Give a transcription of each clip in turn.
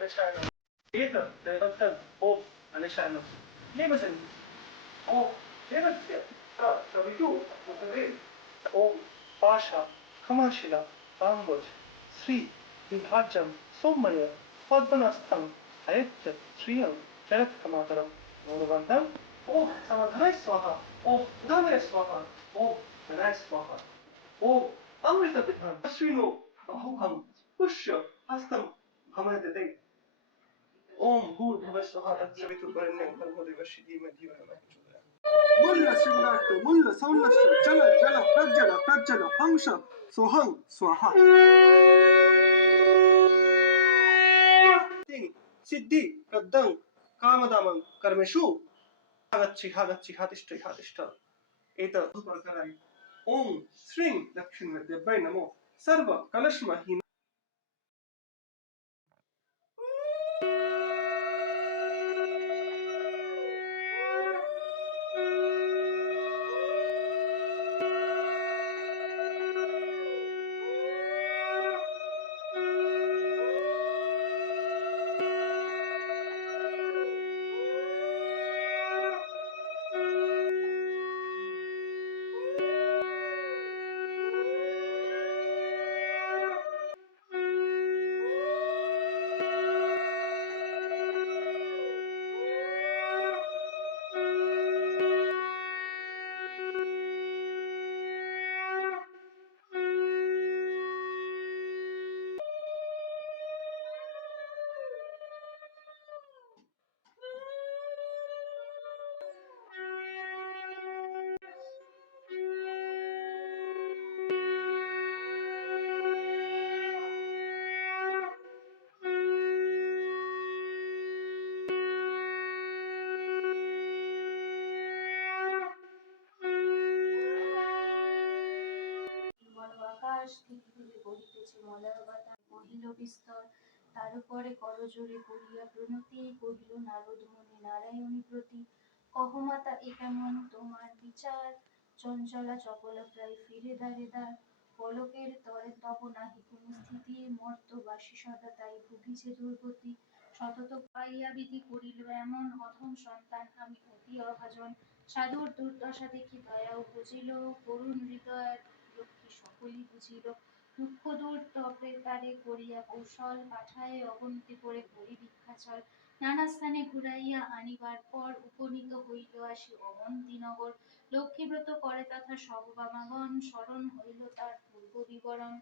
Later, they return home and China. Leben Oh, leben wir. So wie du, unterwegs. Oh, Pasha, Kamashila, Bangoj, Sri, Vibhajam, Somaya, Padmanastam, Ayatya, Sriyam, Jarat Kamataram, Muruvantam. Oh, Samadhanai Swaha. Oh, Dhanai Swaha. Oh, Dhanai Swaha. Oh, Amrita Vidhan, Asrino, Ahokam, Pushya, Astam, Hamadete. ओम भूर्भुवः स्वः तत्सवितुर्वरेण्यं भर्गो देवस्य धीमहि धियो यो नः प्रचोदयात् मुल्ल शृंगाट मुल्ल सौलस्य जल जल प्रज्जल प्रज्जल हंस सोहं स्वाहा तिंग सिद्धि प्रदं कामदामं कर्मेषु हागच्छि हातिष्ठ एत प्रकाराय ओम श्रीं लक्ष्मी देव्यै नमो सर्व कलशमहीन আকাশ থেকে বহিতেছে মলয় বাতাস কহিল বিস্তর তার উপরে করজোড়ে করিয়া প্রণতি কহিল নারদ মুনি নারায়ণী প্রতি কহমাতা এ কেমন তোমার বিচার চঞ্চলা চপলা প্রায় ফিরে দাঁড়ে দাঁড় পলকের তরে তব নাহি কোন স্থিতি মর্তবাসী সদা তাই ভুগিছে দুর্গতি সতত পাইয়া বিধি করিল এমন অধম সন্তান আমি অতি অভাজন সাধুর দুর্দশা দেখি দয়া উপজিল করুণ হৃদয় লক্ষ্মী সকলই বুঝিল দুঃখ দূর তবে তারে করিয়া কৌশল পাঠায় অবনতি করে করি ভিক্ষাচল নানা স্থানে ঘুরাইয়া আনিবার পর উপনীত হইল আসি অবন্তী নগর লক্ষ্মীব্রত করে তথা সব বামাগণ স্মরণ হইল তার পূর্ব বিবরণ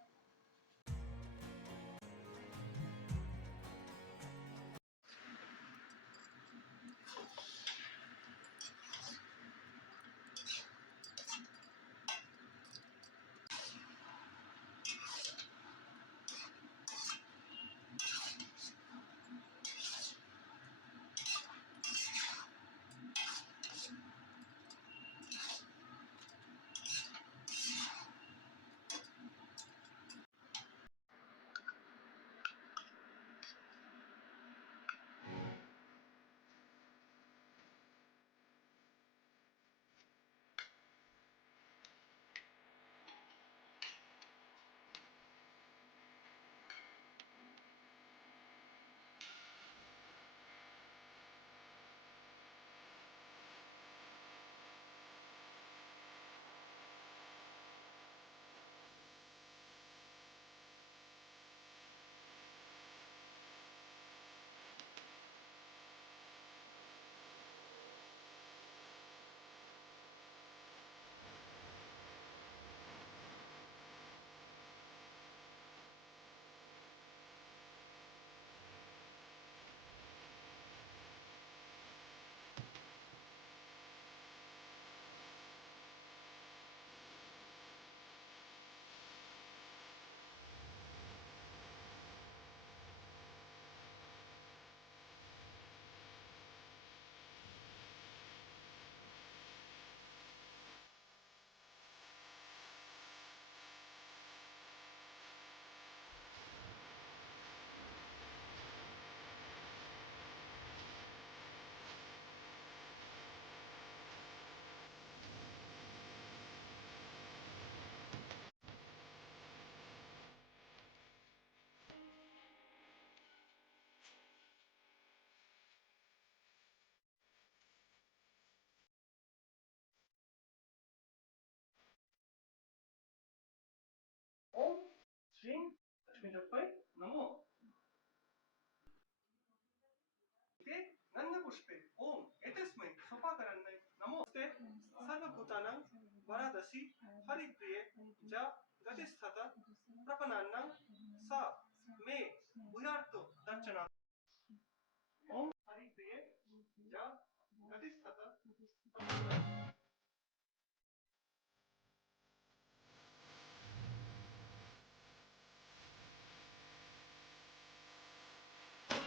श्रीं लक्ष्मीदेव्यै नमो। ते गन्धपुष्पे ओम एतस्मै सोपाकरण्यै नमोस्ते। सर्वभूतानां वरदसि हरिप्रिये च गतिस्थत प्रपन्नानां